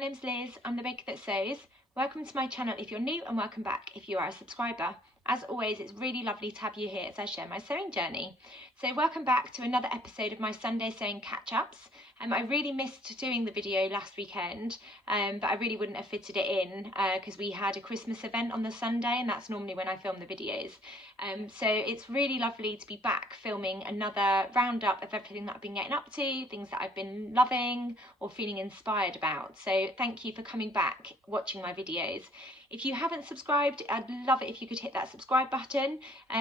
name's Liz, I'm the baker that sews. Welcome to my channel if you're new and welcome back if you are a subscriber. As always, it's really lovely to have you here as I share my sewing journey. So welcome back to another episode of my Sunday sewing catch-ups. I really missed doing the video last weekend, but I really wouldn't have fitted it in because we had a Christmas event on the Sunday and that's normally when I film the videos. So it's really lovely to be back filming another roundup of everything that I've been getting up to, things that I've been loving or feeling inspired about. So thank you for coming back, watching my videos. If you haven't subscribed, I'd love it if you could hit that subscribe button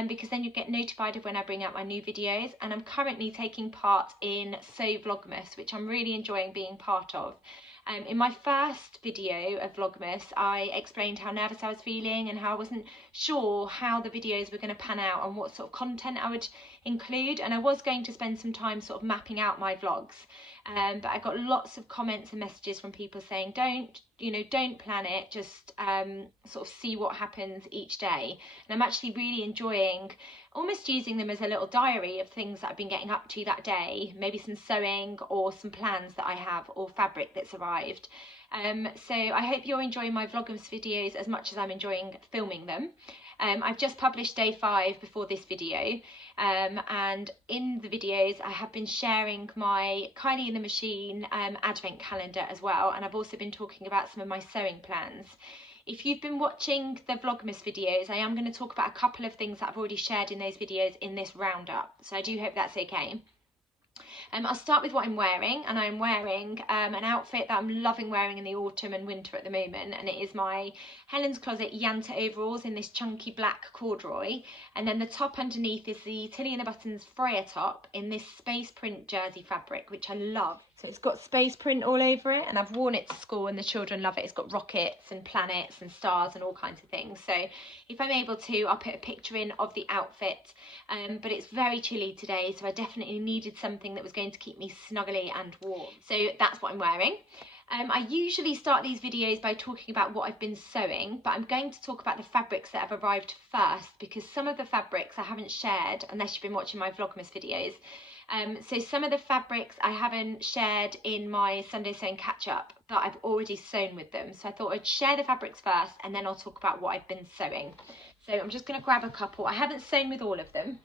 because then you'll get notified of when I bring out my new videos. And I'm currently taking part in Sew Vlogmas, which I'm really enjoying being part of. In my first video of Vlogmas, I explained how nervous I was feeling and how I wasn't sure how the videos were going to pan out and what sort of content I would include. And I was going to spend some time sort of mapping out my vlogs. But I got lots of comments and messages from people saying, don't plan it, just sort of see what happens each day. And I'm actually really enjoying almost using them as a little diary of things that I've been getting up to that day, maybe some sewing or some plans that I have or fabric that's arrived. So I hope you're enjoying my Vlogmas videos as much as I'm enjoying filming them. I've just published day 5 before this video, and in the videos I have been sharing my Kylie in the Machine advent calendar as well, and I've also been talking about some of my sewing plans. If you've been watching the Vlogmas videos, I am going to talk about a couple of things that I've already shared in those videos in this roundup, so I do hope that's okay. I'll start with what I'm wearing, and I'm wearing an outfit that I'm loving wearing in the autumn and winter at the moment, and it is my Helen's Closet Yanta overalls in this chunky black corduroy, and then the top underneath is the Tilly and the Buttons Freya top in this space print jersey fabric, which I love. So it's got space print all over it, and I've worn it to school and the children love it. It's got rockets and planets and stars and all kinds of things. So if I'm able to, I'll put a picture in of the outfit, but it's very chilly today, so I definitely needed something that was going to keep me snuggly and warm. So that's what I'm wearing. I usually start these videos by talking about what I've been sewing, but I'm going to talk about the fabrics that have arrived first because some of the fabrics I haven't shared unless you've been watching my Vlogmas videos. So some of the fabrics I haven't shared in my Sunday sewing catch-up, but I've already sewn with them. So I thought I'd share the fabrics first and then I'll talk about what I've been sewing. So I'm just going to grab a couple. I haven't sewn with all of them.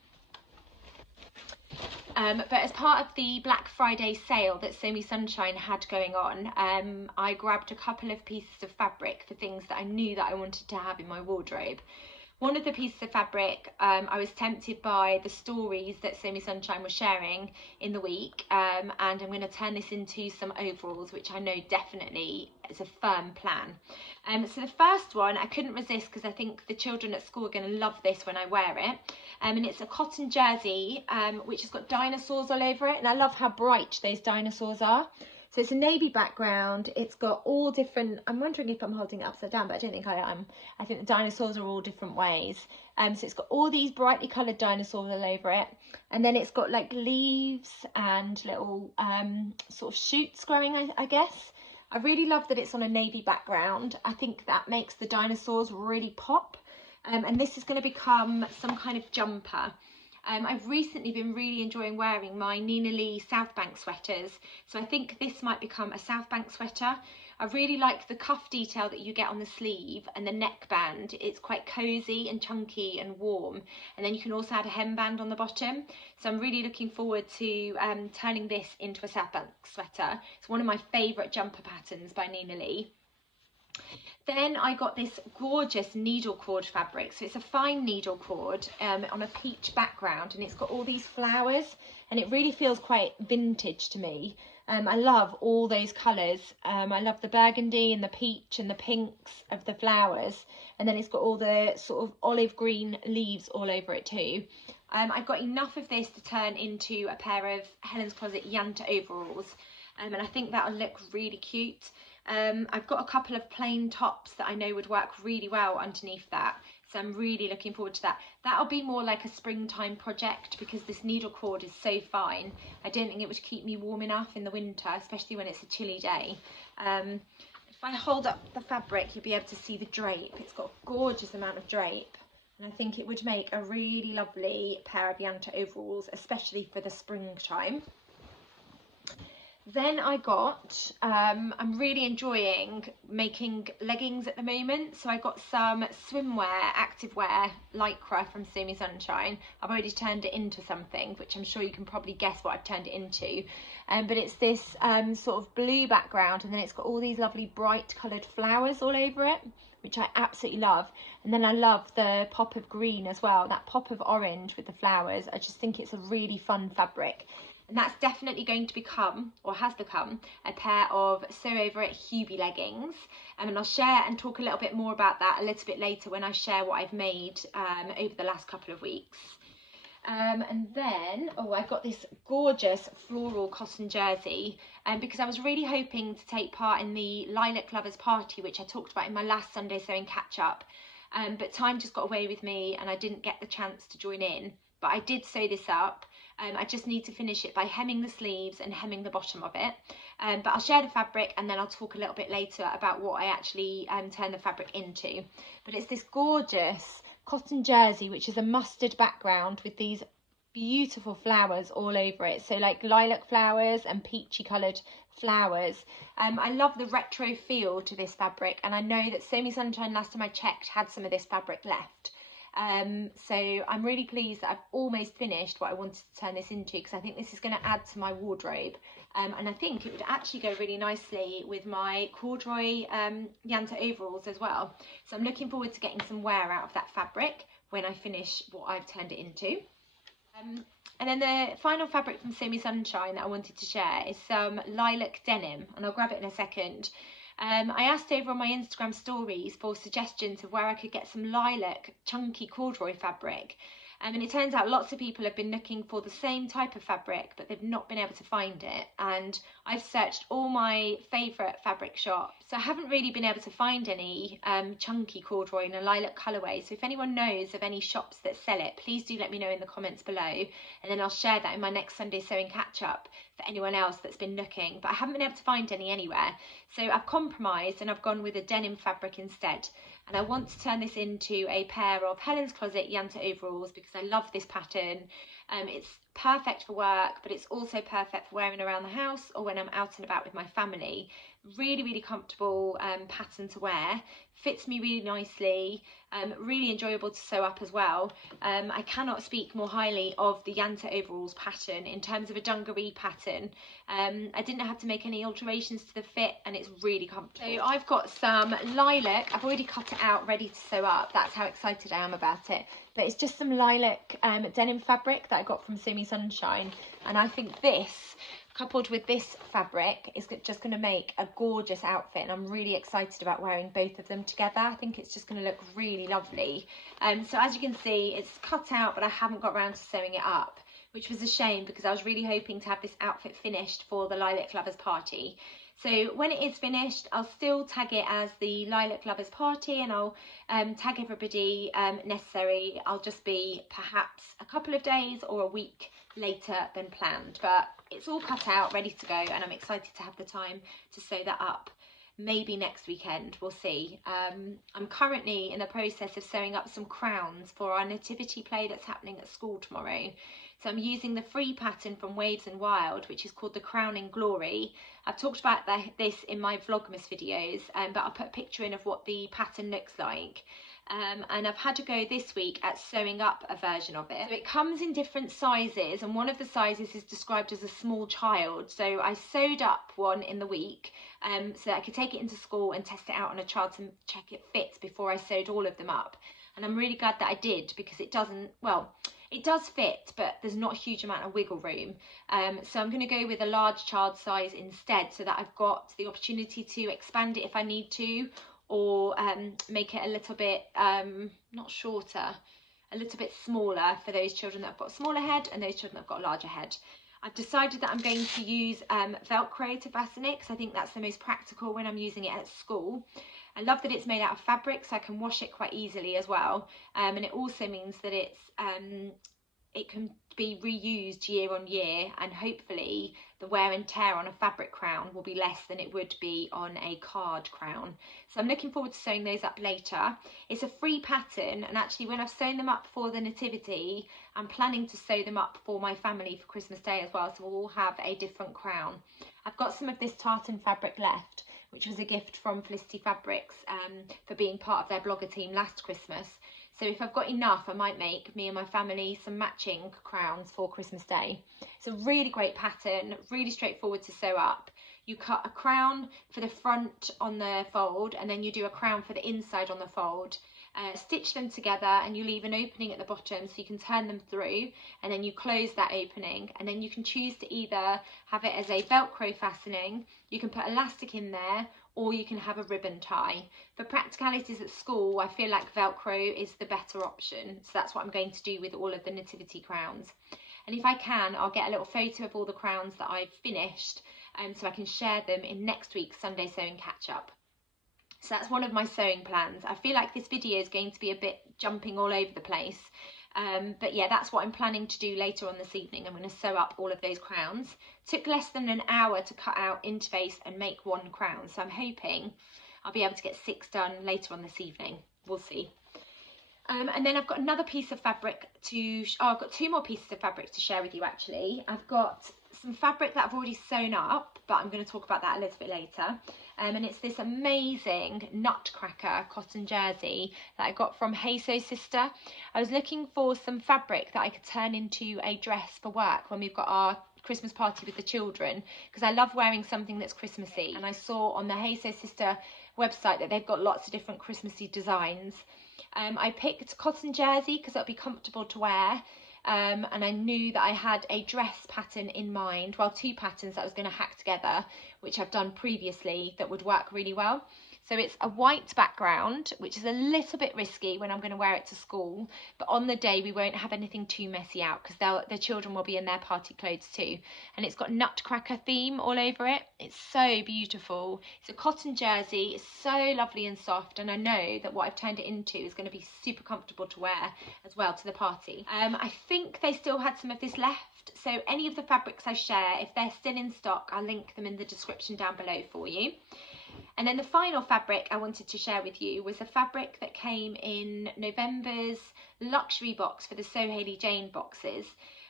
But as part of the Black Friday sale that Sew Me Sunshine had going on, I grabbed a couple of pieces of fabric for things that I knew that I wanted to have in my wardrobe. One of the pieces of fabric, I was tempted by the stories that Sew Me Sunshine was sharing in the week, and I'm going to turn this into some overalls, which I know definitely is a firm plan. So the first one, I couldn't resist because I think the children at school are going to love this when I wear it. And it's a cotton jersey, which has got dinosaurs all over it, and I love how bright those dinosaurs are. So it's a navy background, it's got all different, I'm wondering if I'm holding it upside down, but I don't think I am. I think the dinosaurs are all different ways. So it's got all these brightly coloured dinosaurs all over it. And then it's got like leaves and little sort of shoots growing, I guess. I really love that it's on a navy background. I think that makes the dinosaurs really pop. And this is going to become some kind of jumper. I've recently been really enjoying wearing my Nina Lee South Bank sweaters, so I think this might become a South Bank sweater. I really like the cuff detail that you get on the sleeve and the neckband. It's quite cosy and chunky and warm, and then you can also add a hemband on the bottom. So I'm really looking forward to turning this into a South Bank sweater. It's one of my favourite jumper patterns by Nina Lee. Then I got this gorgeous needle cord fabric. So it's a fine needle cord on a peach background, and it's got all these flowers, and it really feels quite vintage to me. I love all those colours. I love the burgundy and the peach and the pinks of the flowers, and then it's got all the sort of olive green leaves all over it too. I've got enough of this to turn into a pair of Helen's Closet Yanta overalls, and I think that'll look really cute. I've got a couple of plain tops that I know would work really well underneath that, so I'm really looking forward to that. That'll be more like a springtime project because this needle cord is so fine. I don't think it would keep me warm enough in the winter, especially when it's a chilly day. If I hold up the fabric, you'll be able to see the drape. It's got a gorgeous amount of drape, and I think it would make a really lovely pair of Yanta overalls, especially for the springtime. Then I got, I'm really enjoying making leggings at the moment. So I got some swimwear, activewear, lycra from Sew Sunshine. I've already turned it into something, which I'm sure you can probably guess what I've turned it into. But it's this sort of blue background, and then it's got all these lovely bright coloured flowers all over it, which I absolutely love. And then I love the pop of green as well, that pop of orange with the flowers. I just think it's a really fun fabric. And that's definitely going to become, or has become, a pair of Sew Over It Hubie leggings. And I'll share and talk a little bit more about that a little bit later when I share what I've made over the last couple of weeks. And then, I've got this gorgeous floral cotton jersey because I was really hoping to take part in the Lilac Lovers Party, which I talked about in my last Sunday Sewing catch-up. But time just got away with me and I didn't get the chance to join in. But I did sew this up. I just need to finish it by hemming the sleeves and hemming the bottom of it. But I'll share the fabric and then I'll talk a little bit later about what I actually turn the fabric into. But it's this gorgeous cotton jersey, which is a mustard background with these beautiful flowers all over it. So like lilac flowers and peachy coloured flowers. I love the retro feel to this fabric, and I know that Sew Sunshine, last time I checked, had some of this fabric left. So I'm really pleased that I've almost finished what I wanted to turn this into, because I think this is going to add to my wardrobe, and I think it would actually go really nicely with my corduroy Yanta overalls as well. So I'm looking forward to getting some wear out of that fabric when I finish what I've turned it into. And then the final fabric from Sew Sunshine that I wanted to share is some lilac denim, and I'll grab it in a second. I asked over on my Instagram stories for suggestions of where I could get some lilac chunky corduroy fabric, and it turns out lots of people have been looking for the same type of fabric but they've not been able to find it, and I've searched all my favourite fabric shops, so I haven't really been able to find any chunky corduroy in a lilac colourway. So if anyone knows of any shops that sell it, please do let me know in the comments below, and then I'll share that in my next Sunday Sewing catch-up for anyone else that's been looking. But I haven't been able to find any anywhere, so I've compromised and I've gone with a denim fabric instead. And I want to turn this into a pair of Helen's Closet Yanta overalls because I love this pattern. It's perfect for work, but it's also perfect for wearing around the house or when I'm out and about with my family. Really, really comfortable pattern to wear. Fits me really nicely. Really enjoyable to sew up as well. I cannot speak more highly of the Yanta overalls pattern in terms of a dungaree pattern. I didn't have to make any alterations to the fit, and it's really comfortable. So I've got some lilac. I've already cut it out ready to sew up. That's how excited I am about it. But it's just some lilac denim fabric that I got from Sew Sunshine, and I think this, coupled with this fabric, is just going to make a gorgeous outfit, and I'm really excited about wearing both of them together. I think it's just going to look really lovely. So as you can see, it's cut out, but I haven't got around to sewing it up, which was a shame because I was really hoping to have this outfit finished for the Lilac Lovers Party. So when it is finished, I'll still tag it as the Lilac Lovers Party, and I'll tag everybody necessary. I'll just be perhaps a couple of days or a week later than planned, but it's all cut out, ready to go, and I'm excited to have the time to sew that up. Maybe next weekend, we'll see. I'm currently in the process of sewing up some crowns for our nativity play that's happening at school tomorrow. So I'm using the free pattern from Waves and Wild, which is called the Crowning Glory. I've talked about this in my vlogmas videos, but I'll put a picture in of what the pattern looks like. And I've had to go this week at sewing up a version of it. So it comes in different sizes, and one of the sizes is described as a small child. So I sewed up one in the week so that I could take it into school and test it out on a child to check it fits before I sewed all of them up. And I'm really glad that I did, because it doesn't, well, it does fit, but there's not a huge amount of wiggle room. So I'm going to go with a large child size instead, so that I've got the opportunity to expand it if I need to, or make it a little bit, not shorter, a little bit smaller for those children that have got a smaller head and those children that have got a larger head. I've decided that I'm going to use Velcro to fasten it, because I think that's the most practical when I'm using it at school. I love that it's made out of fabric, so I can wash it quite easily as well, and it also means that it can be reused year on year, and hopefully the wear and tear on a fabric crown will be less than it would be on a card crown. So I'm looking forward to sewing those up later. It's a free pattern, and actually when I've sewn them up for the nativity, I'm planning to sew them up for my family for Christmas Day as well, so we'll all have a different crown. I've got some of this tartan fabric left, which was a gift from Felicity Fabrics for being part of their blogger team last Christmas. So if I've got enough, I might make me and my family some matching crowns for Christmas Day. It's a really great pattern, really straightforward to sew up. You cut a crown for the front on the fold, and then you do a crown for the inside on the fold. Stitch them together, and you leave an opening at the bottom so you can turn them through, and then you close that opening, and then you can choose to either have it as a Velcro fastening, you can put elastic in there, or you can have a ribbon tie. For practicalities at school, I feel like Velcro is the better option, so that's what I'm going to do with all of the nativity crowns. And if I can, I'll get a little photo of all the crowns that I've finished, so I can share them in next week's Sunday Sewing Catch-Up. So that's one of my sewing plans. I feel like this video is going to be a bit jumping all over the place. But yeah, that's what I'm planning to do later on this evening. I'm going to sew up all of those crowns. Took less than an hour to cut out, interface and make one crown. So I'm hoping I'll be able to get 6 done later on this evening. We'll see. And then I've got another piece of fabric to, I've got 2 more pieces of fabric to share with you actually. I've got some fabric that I've already sewn up, but I'm going to talk about that a little bit later. And it's this amazing nutcracker cotton jersey that I got from Hey Sew Sister. I was looking for some fabric that I could turn into a dress for work when we've got our Christmas party with the children, because I love wearing something that's Christmassy. And I saw on the Hey Sew Sister website that they've got lots of different Christmassy designs. I picked cotton jersey because it'll be comfortable to wear, and I knew that I had a dress pattern in mind, well 2 patterns that I was going to hack together, which I've done previously, that would work really well. So it's a white background, which is a little bit risky when I'm going to wear it to school, but on the day we won't have anything too messy out because the children will be in their party clothes too. And it's got nutcracker theme all over it. It's so beautiful. It's a cotton jersey. It's so lovely and soft, and I know that what I've turned it into is going to be super comfortable to wear as well to the party. I think they still had some of this left, so any of the fabrics I share, if they're still in stock, I'll link them in the description down below for you. And then the final fabric I wanted to share with you was a fabric that came in November's luxury box for the Sew Hayley Jane boxes.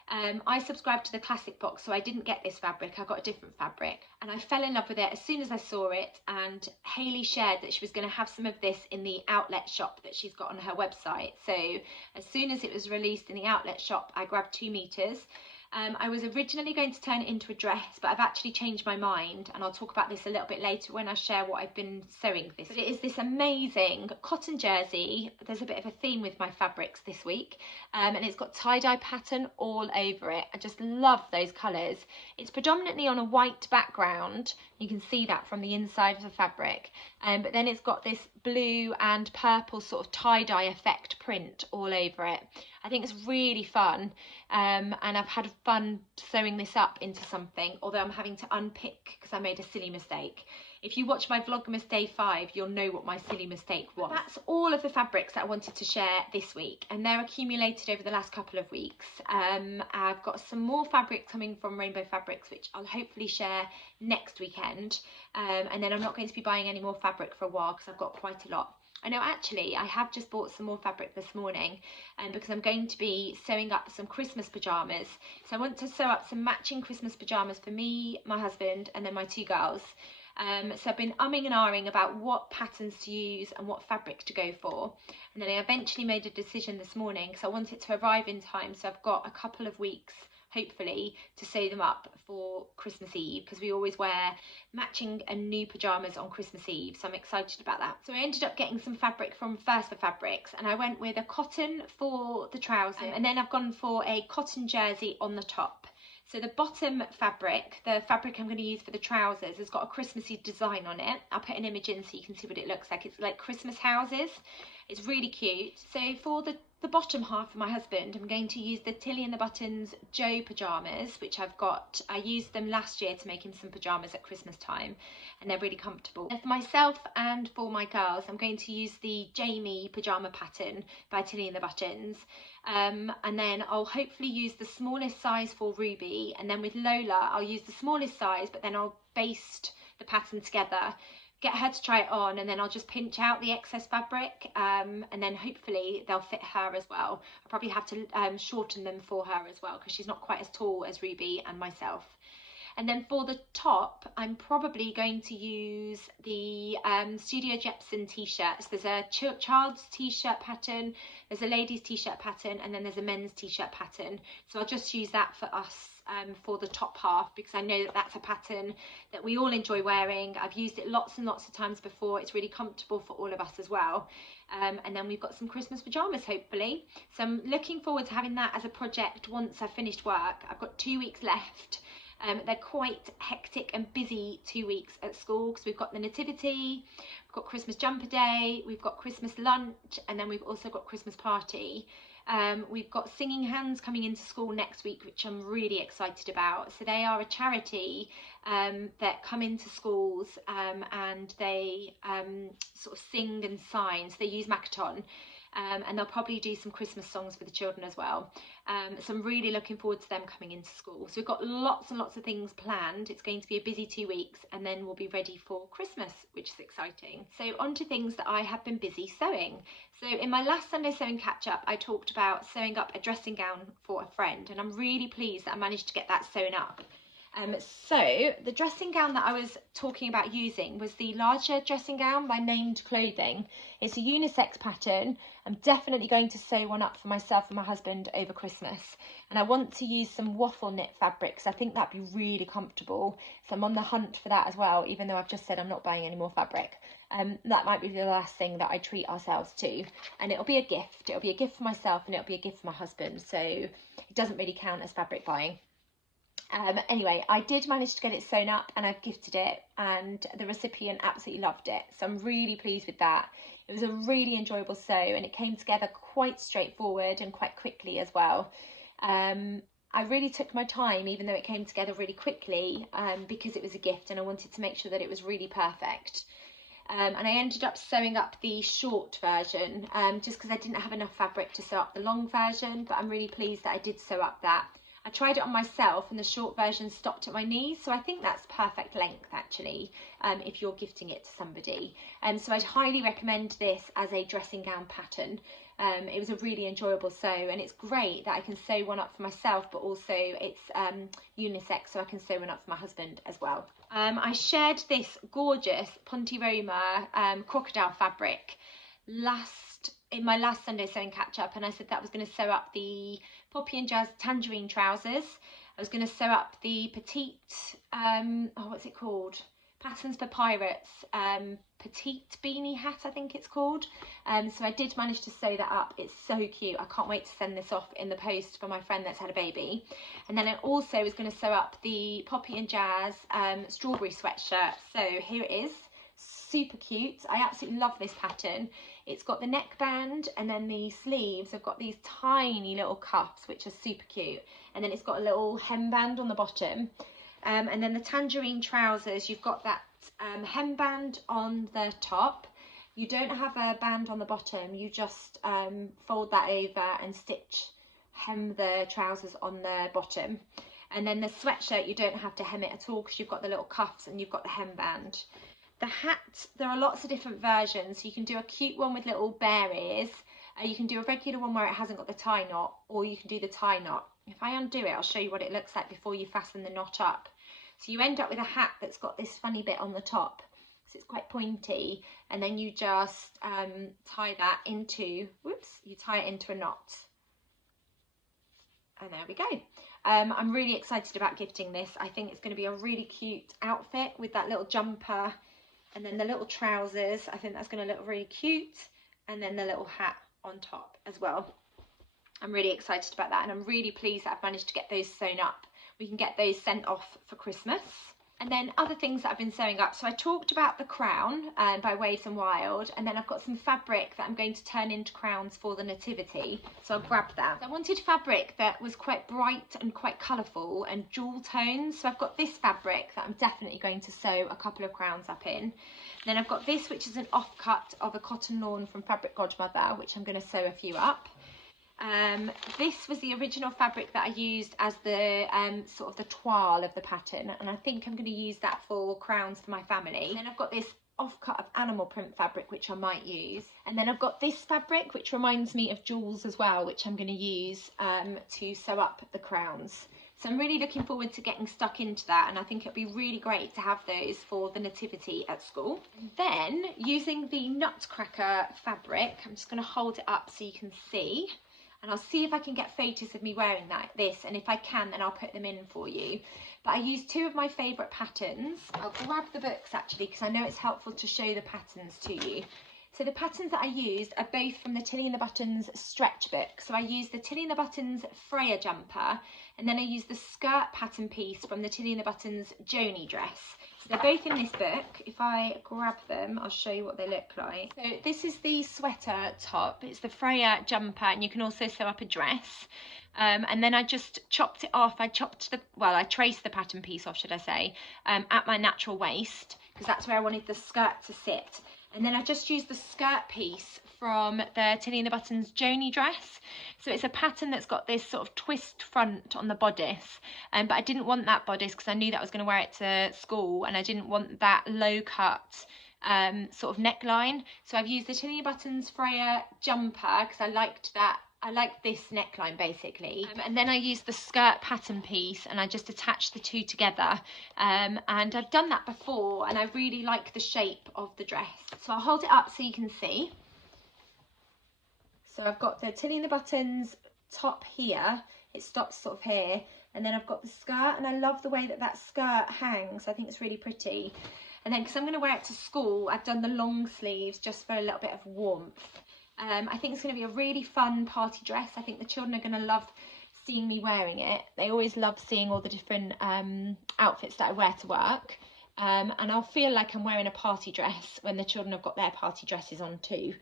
I subscribed to the classic box, so I didn't get this fabric. I got a different fabric, and I fell in love with it as soon as I saw it. And Hayley shared that she was going to have some of this in the outlet shop that she's got on her website. So as soon as it was released in the outlet shop, I grabbed 2 meters. I was originally going to turn it into a dress, but I've actually changed my mind, and I'll talk about this a little bit later when I share what I've been sewing this. But it is this amazing cotton jersey. There's a bit of a theme with my fabrics this week, and it's got tie-dye pattern all over it. I just love those colours. It's predominantly on a white background. You can see that from the inside of the fabric, but then it's got this blue and purple sort of tie-dye effect print all over it. I think it's really fun, and I've had fun sewing this up into something, although I'm having to unpick because I made a silly mistake. If you watch my Vlogmas Day 5, you'll know what my silly mistake was. But that's all of the fabrics that I wanted to share this week, and they're accumulated over the last couple of weeks. I've got some more fabric coming from Rainbow Fabrics, which I'll hopefully share next weekend, and then I'm not going to be buying any more fabric for a while because I've got quite a lot. I know actually I have just bought some more fabric this morning, because I'm going to be sewing up some Christmas pyjamas. So I want to sew up some matching Christmas pyjamas for me, my husband, and then my 2 girls. So I've been umming and ahhing about what patterns to use and what fabric to go for, and then I eventually made a decision this morning because I want it to arrive in time, so I've got a couple of weeks hopefully to sew them up for Christmas Eve, because we always wear matching and new pyjamas on Christmas Eve, so I'm excited about that. So I ended up getting some fabric from First for Fabrics, and I went with a cotton for the trousers, and then I've gone for a cotton jersey on the top. So the bottom fabric, the fabric I'm going to use for the trousers, has got a Christmassy design on it. I'll put an image in so you can see what it looks like. It's like Christmas houses. It's really cute. So for the bottom half for my husband, I'm going to use the Tilly and the Buttons Joe pyjamas, which I've got. I used them last year to make him some pyjamas at Christmas time, and they're really comfortable. And for myself and for my girls, I'm going to use the Jamie pyjama pattern by Tilly and the Buttons. And then I'll hopefully use the smallest size for Ruby, and then with Lola I'll use the smallest size, but then I'll baste the pattern together, get her to try it on, and then I'll just pinch out the excess fabric, and then hopefully they'll fit her as well. I'll probably have to shorten them for her as well, because she's not quite as tall as Ruby and myself. And then for the top, I'm probably going to use the Studio Jepson T-shirts. There's a child's T-shirt pattern, there's a ladies T-shirt pattern, and then there's a men's T-shirt pattern. So I'll just use that for us for the top half, because I know that that's a pattern that we all enjoy wearing. I've used it lots and lots of times before. It's really comfortable for all of us as well. And then we've got some Christmas pyjamas, hopefully. So I'm looking forward to having that as a project once I've finished work. I've got 2 weeks left. They're quite hectic and busy 2 weeks at school, because we've got the nativity, we've got Christmas jumper day, we've got Christmas lunch, and then we've also got Christmas party. We've got Singing Hands coming into school next week, which I'm really excited about. So they are a charity that come into schools and they sort of sing and sign. So they use Makaton. And they'll probably do some Christmas songs for the children as well. So I'm really looking forward to them coming into school. So we've got lots and lots of things planned. It's going to be a busy 2 weeks, and then we'll be ready for Christmas, which is exciting. So on to things that I have been busy sewing. So in my last Sunday sewing catch up, I talked about sewing up a dressing gown for a friend, and I'm really pleased that I managed to get that sewn up. So the dressing gown that I was talking about using was the larger dressing gown by Named Clothing. It's a unisex pattern. I'm definitely going to sew one up for myself and my husband over Christmas. And I want to use some waffle knit fabrics. I think that'd be really comfortable. So I'm on the hunt for that as well, even though I've just said I'm not buying any more fabric. That might be the last thing that I treat ourselves to. And it'll be a gift. It'll be a gift for myself, and it'll be a gift for my husband. So it doesn't really count as fabric buying. Anyway, I did manage to get it sewn up, and I've gifted it, and the recipient absolutely loved it. So I'm really pleased with that. It was a really enjoyable sew, and it came together quite straightforward and quite quickly as well. I really took my time, even though it came together really quickly, because it was a gift and I wanted to make sure that it was really perfect. And I ended up sewing up the short version just because I didn't have enough fabric to sew up the long version, but I'm really pleased that I did sew up that. I tried it on myself and the short version stopped at my knees, so I think that's perfect length actually, if you're gifting it to somebody. So I'd highly recommend this as a dressing gown pattern. It was a really enjoyable sew, and it's great that I can sew one up for myself, but also it's unisex, so I can sew one up for my husband as well. I shared this gorgeous Ponte Roma crocodile fabric in my last Sunday sewing catch up, and I said that I was going to sew up the Poppy and Jazz tangerine trousers. I was going to sew up the petite what's it called, Patterns for Pirates petite beanie hat, I think it's called. So I did manage to sew that up. It's so cute. I can't wait to send this off in the post for my friend that's had a baby. And then I also was going to sew up the Poppy and Jazz strawberry sweatshirt. So here it is. Super cute. I absolutely love this pattern. It's got the neckband, and then the sleeves have got these tiny little cuffs, which are super cute. And then it's got a little hemband on the bottom. And then the tangerine trousers, you've got that hemband on the top. You don't have a band on the bottom. You just fold that over and hem the trousers on the bottom. And then the sweatshirt, you don't have to hem it at all because you've got the little cuffs and you've got the hemband. The hat, there are lots of different versions. You can do a cute one with little bear ears. You can do a regular one where it hasn't got the tie knot, or you can do the tie knot. If I undo it, I'll show you what it looks like before you fasten the knot up. So you end up with a hat that's got this funny bit on the top. So it's quite pointy, and then you just tie that into, you tie it into a knot. And there we go. I'm really excited about gifting this. I think it's going to be a really cute outfit with that little jumper and then the little trousers. I think that's going to look really cute, and then the little hat on top as well. I'm really excited about that, and I'm really pleased that I've managed to get those sewn up. We can get those sent off for Christmas. And then other things that I've been sewing up. So I talked about the crown by Waves and Wild, and then I've got some fabric that I'm going to turn into crowns for the nativity. So I'll grab that. So I wanted fabric that was quite bright and quite colourful and jewel tones. So I've got this fabric that I'm definitely going to sew a couple of crowns up in. Then I've got this, which is an offcut of a cotton lawn from Fabric Godmother, which I'm going to sew a few up. This was the original fabric that I used as the sort of the toile of the pattern, and I think I'm going to use that for crowns for my family. And then I've got this offcut of animal print fabric, which I might use, and then I've got this fabric which reminds me of jewels as well, which I'm going to use to sew up the crowns. So I'm really looking forward to getting stuck into that, and I think it'd be really great to have those for the nativity at school. And then using the Nutcracker fabric, I'm just going to hold it up so you can see. And I'll see if I can get photos of me wearing this, and if I can, then I'll put them in for you. But I used two of my favourite patterns. I'll grab the books actually, because I know it's helpful to show the patterns to you. So the patterns that I used are both from the Tilly and the Buttons stretch book. So I used the Tilly and the Buttons Freya jumper, and then I used the skirt pattern piece from the Tilly and the Buttons Joni dress. So they're both in this book. If I grab them, I'll show you what they look like. So this is the sweater top. It's the Freya jumper, and you can also sew up a dress. And then I just chopped it off. I traced the pattern piece off, should I say, at my natural waist, because that's where I wanted the skirt to sit. And then I just used the skirt piece from the Tilly and the Buttons Joni dress. So it's a pattern that's got this sort of twist front on the bodice. But I didn't want that bodice because I knew that I was going to wear it to school, and I didn't want that low cut sort of neckline. So I've used the Tilly and the Buttons Freya jumper because I liked that. I like this neckline basically, and then I used the skirt pattern piece and I just attached the two together, and I've done that before and I really like the shape of the dress. So I'll hold it up so you can see. So I've got the Tilly and the Buttons top here, it stops sort of here, and then I've got the skirt, and I love the way that that skirt hangs. I think it's really pretty. And then because I'm going to wear it to school, I've done the long sleeves just for a little bit of warmth. I think it's going to be a really fun party dress. I think the children are going to love seeing me wearing it. They always love seeing all the different outfits that I wear to work. And I'll feel like I'm wearing a party dress when the children have got their party dresses on too.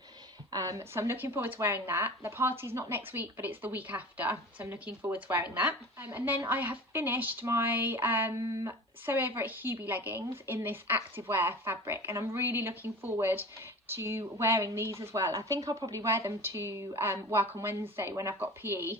So I'm looking forward to wearing that. The party's not next week, but it's the week after. So I'm looking forward to wearing that. And then I have finished my Sew Over at Hubie leggings in this activewear fabric. And I'm really looking forward to wearing these as well. I think I'll probably wear them to work on Wednesday when I've got PE.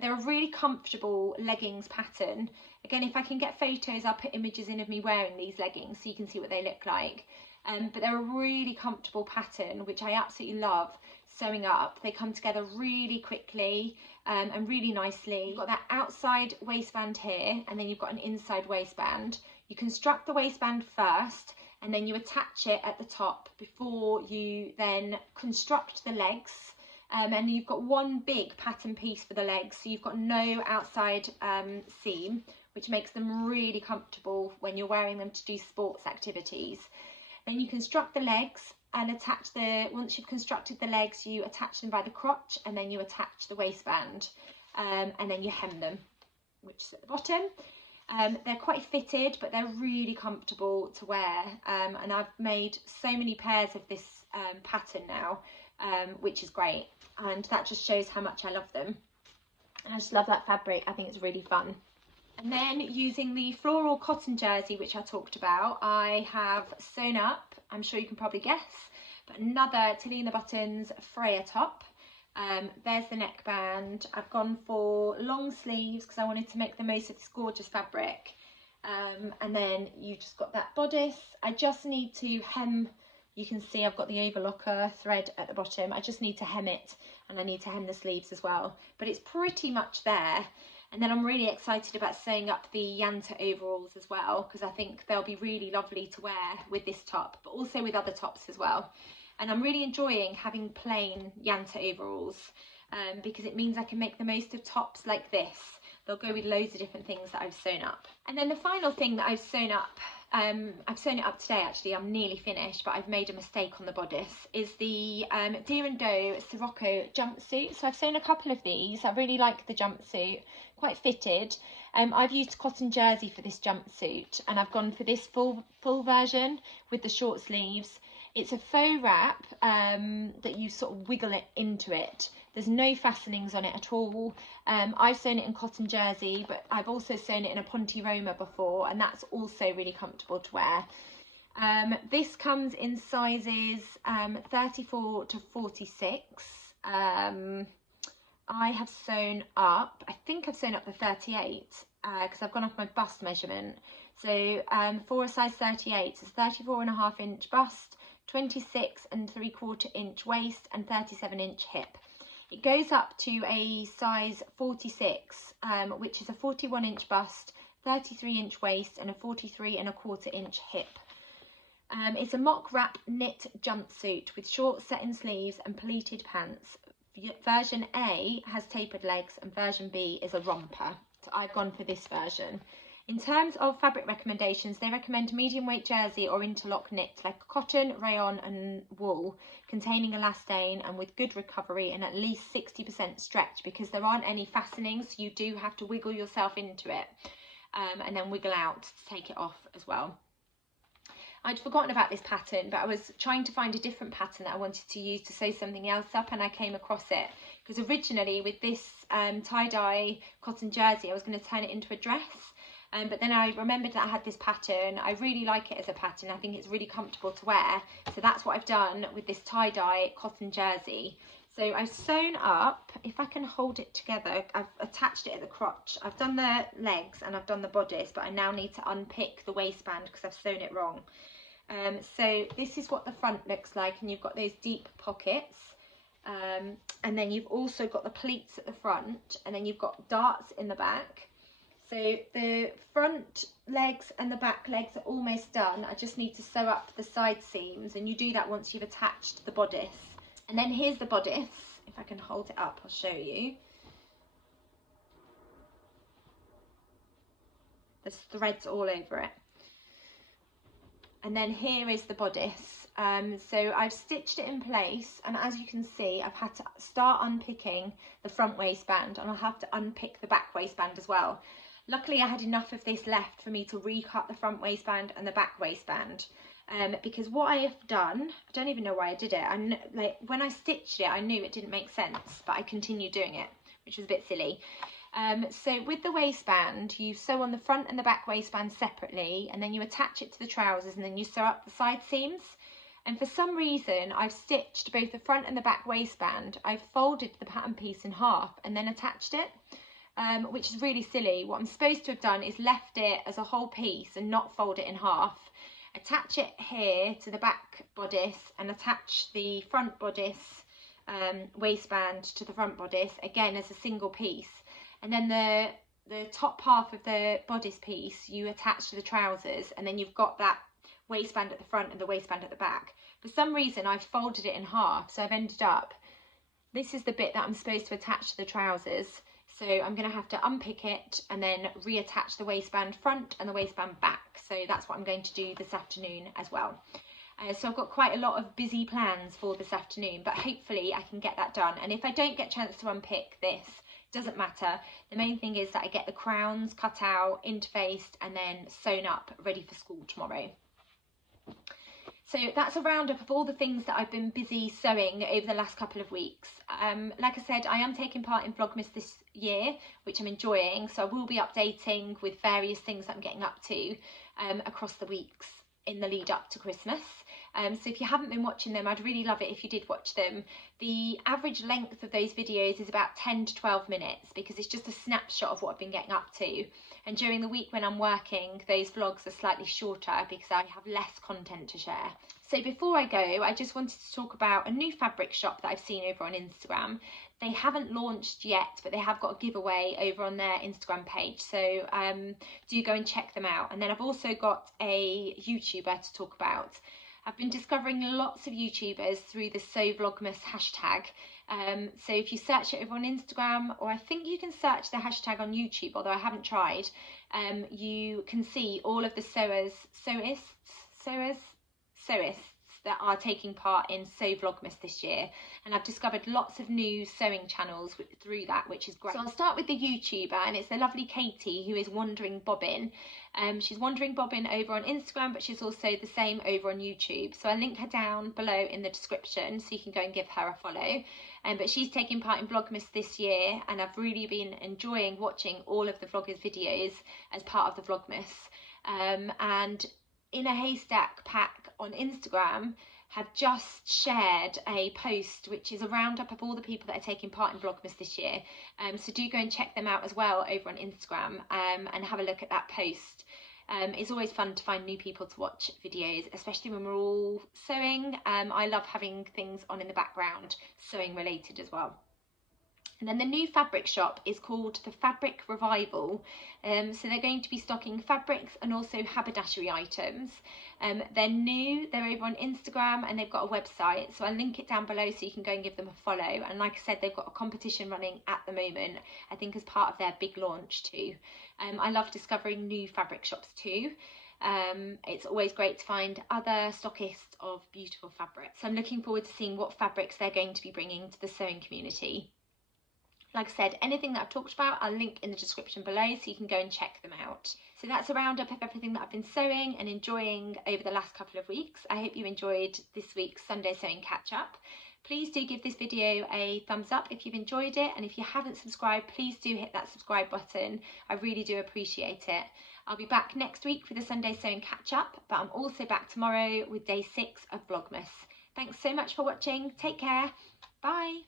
They're a really comfortable leggings pattern. Again, if I can get photos, I'll put images in of me wearing these leggings so you can see what they look like. But they're a really comfortable pattern, which I absolutely love sewing up. They come together really quickly and really nicely. You've got that outside waistband here, and then you've got an inside waistband. You construct the waistband first, and then you attach it at the top before you then construct the legs. And you've got one big pattern piece for the legs, so you've got no outside seam, which makes them really comfortable when you're wearing them to do sports activities. Then you construct the legs and attach once you've constructed the legs, you attach them by the crotch, and then you attach the waistband, and then you hem them, which is at the bottom. They're quite fitted, but they're really comfortable to wear, and I've made so many pairs of this pattern now, which is great, and that just shows how much I love them. And I just love that fabric. I think it's really fun. And then using the floral cotton jersey, which I talked about, I have sewn up, I'm sure you can probably guess, but another Tilly and the Buttons Freya top. There's the neckband. I've gone for long sleeves because I wanted to make the most of this gorgeous fabric. And then you've just got that bodice. I just need to hem. You can see I've got the overlocker thread at the bottom. I just need to hem it, and I need to hem the sleeves as well. But it's pretty much there. And then I'm really excited about sewing up the Yanta overalls as well, because I think they'll be really lovely to wear with this top, but also with other tops as well. And I'm really enjoying having plain Yanta overalls because it means I can make the most of tops like this. They'll go with loads of different things that I've sewn up. And then the final thing that I've sewn up I've sewn it up today actually, I'm nearly finished, but I've made a mistake on the bodice, is the Deer and Doe Sirocco jumpsuit. So I've sewn a couple of these. I really like the jumpsuit, quite fitted. I've used cotton jersey for this jumpsuit, and I've gone for this full version with the short sleeves. It's a faux wrap that you sort of wiggle it into it. There's no fastenings on it at all. I've sewn it in cotton jersey, but I've also sewn it in a Ponte Roma before, and that's also really comfortable to wear. This comes in sizes 34 to 46. I have sewn up, I think I've sewn up the 38 because I've gone off my bust measurement. So for a size 38, it's 34.5 inch bust, 26 3/4 inch waist, and 37 inch hip. It goes up to a size 46, which is a 41 inch bust, 33 inch waist, and a 43 1/4 inch hip. It's a mock wrap knit jumpsuit with short set-in sleeves and pleated pants. Version A has tapered legs and version B is a romper. So I've gone for this version. In terms of fabric recommendations, they recommend medium weight jersey or interlock knit like cotton, rayon and wool, containing elastane and with good recovery and at least 60% stretch, because there aren't any fastenings. You do have to wiggle yourself into it and then wiggle out to take it off as well. I'd forgotten about this pattern, but I was trying to find a different pattern that I wanted to use to sew something else up, and I came across it because originally with this tie-dye cotton jersey I was going to turn it into a dress. But then I remembered that I had this pattern. I really like it as a pattern. I think it's really comfortable to wear. So that's what I've done with this tie-dye cotton jersey. So I've sewn up, if I can hold it together, I've attached it at the crotch. I've done the legs and I've done the bodice, but I now need to unpick the waistband because I've sewn it wrong. So this is what the front looks like, and you've got those deep pockets. And then you've also got the pleats at the front, and then you've got darts in the back. So the front legs and the back legs are almost done. I just need to sew up the side seams, and you do that once you've attached the bodice. And then here's the bodice. If I can hold it up, I'll show you. There's threads all over it. And then here is the bodice. So I've stitched it in place, and as you can see, I've had to start unpicking the front waistband, and I'll have to unpick the back waistband as well. Luckily I had enough of this left for me to recut the front waistband and the back waistband, because what I have done, I don't even know why I did it. Like when I stitched it, I knew it didn't make sense, but I continued doing it, which was a bit silly. So with the waistband, you sew on the front and the back waistband separately, and then you attach it to the trousers, and then you sew up the side seams. And for some reason, I've stitched both the front and the back waistband. I've folded the pattern piece in half and then attached it, which is really silly. What I'm supposed to have done is left it as a whole piece and not fold it in half. Attach it here to the back bodice and attach the front bodice waistband to the front bodice, again as a single piece. And then the top half of the bodice piece you attach to the trousers, and then you've got that waistband at the front and the waistband at the back. For some reason I've folded it in half, so I've ended up, this is the bit that I'm supposed to attach to the trousers. So I'm going to have to unpick it and then reattach the waistband front and the waistband back. So that's what I'm going to do this afternoon as well. So I've got quite a lot of busy plans for this afternoon, but hopefully I can get that done. And if I don't get a chance to unpick this, doesn't matter. The main thing is that I get the crowns cut out, interfaced, and then sewn up, ready for school tomorrow. So that's a roundup of all the things that I've been busy sewing over the last couple of weeks. Like I said, I am taking part in Vlogmas this year, which I'm enjoying. So I will be updating with various things that I'm getting up to across the weeks in the lead up to Christmas. So if you haven't been watching them, I'd really love it if you did watch them. The average length of those videos is about 10 to 12 minutes because it's just a snapshot of what I've been getting up to. And during the week when I'm working, those vlogs are slightly shorter because I have less content to share. So before I go, I just wanted to talk about a new fabric shop that I've seen over on Instagram. They haven't launched yet, but they have got a giveaway over on their Instagram page. So do go and check them out. And then I've also got a YouTuber to talk about. I've been discovering lots of YouTubers through the SewVlogmas hashtag. So if you search it over on Instagram, or I think you can search the hashtag on YouTube, although I haven't tried, you can see all of the sewists that are taking part in Sew Vlogmas this year, and I've discovered lots of new sewing channels through that, which is great. So I'll start with the YouTuber, and it's the lovely Katie, who is Wandering Bobbin. She's Wandering Bobbin over on Instagram, but she's also the same over on YouTube, so I'll link her down below in the description so you can go and give her a follow. But she's taking part in Vlogmas this year, and I've really been enjoying watching all of the vloggers' videos as part of the Vlogmas. And In a Haystack Pack on Instagram have just shared a post which is a roundup of all the people that are taking part in Vlogmas this year. So do go and check them out as well over on Instagram, and have a look at that post. It's always fun to find new people to watch videos, especially when we're all sewing. I love having things on in the background, sewing related as well. And then the new fabric shop is called the Fabric Revival. So they're going to be stocking fabrics and also haberdashery items. They're new, they're over on Instagram, and they've got a website. So I'll link it down below so you can go and give them a follow. And like I said, they've got a competition running at the moment, I think as part of their big launch too. I love discovering new fabric shops too. It's always great to find other stockists of beautiful fabric. So I'm looking forward to seeing what fabrics they're going to be bringing to the sewing community. Like I said, anything that I've talked about, I'll link in the description below so you can go and check them out. So that's a roundup of everything that I've been sewing and enjoying over the last couple of weeks. I hope you enjoyed this week's Sunday Sewing Catch Up. Please do give this video a thumbs up if you've enjoyed it, and if you haven't subscribed, please do hit that subscribe button. I really do appreciate it. I'll be back next week for the Sunday Sewing Catch Up, but I'm also back tomorrow with day 6 of Vlogmas. Thanks so much for watching. Take care. Bye.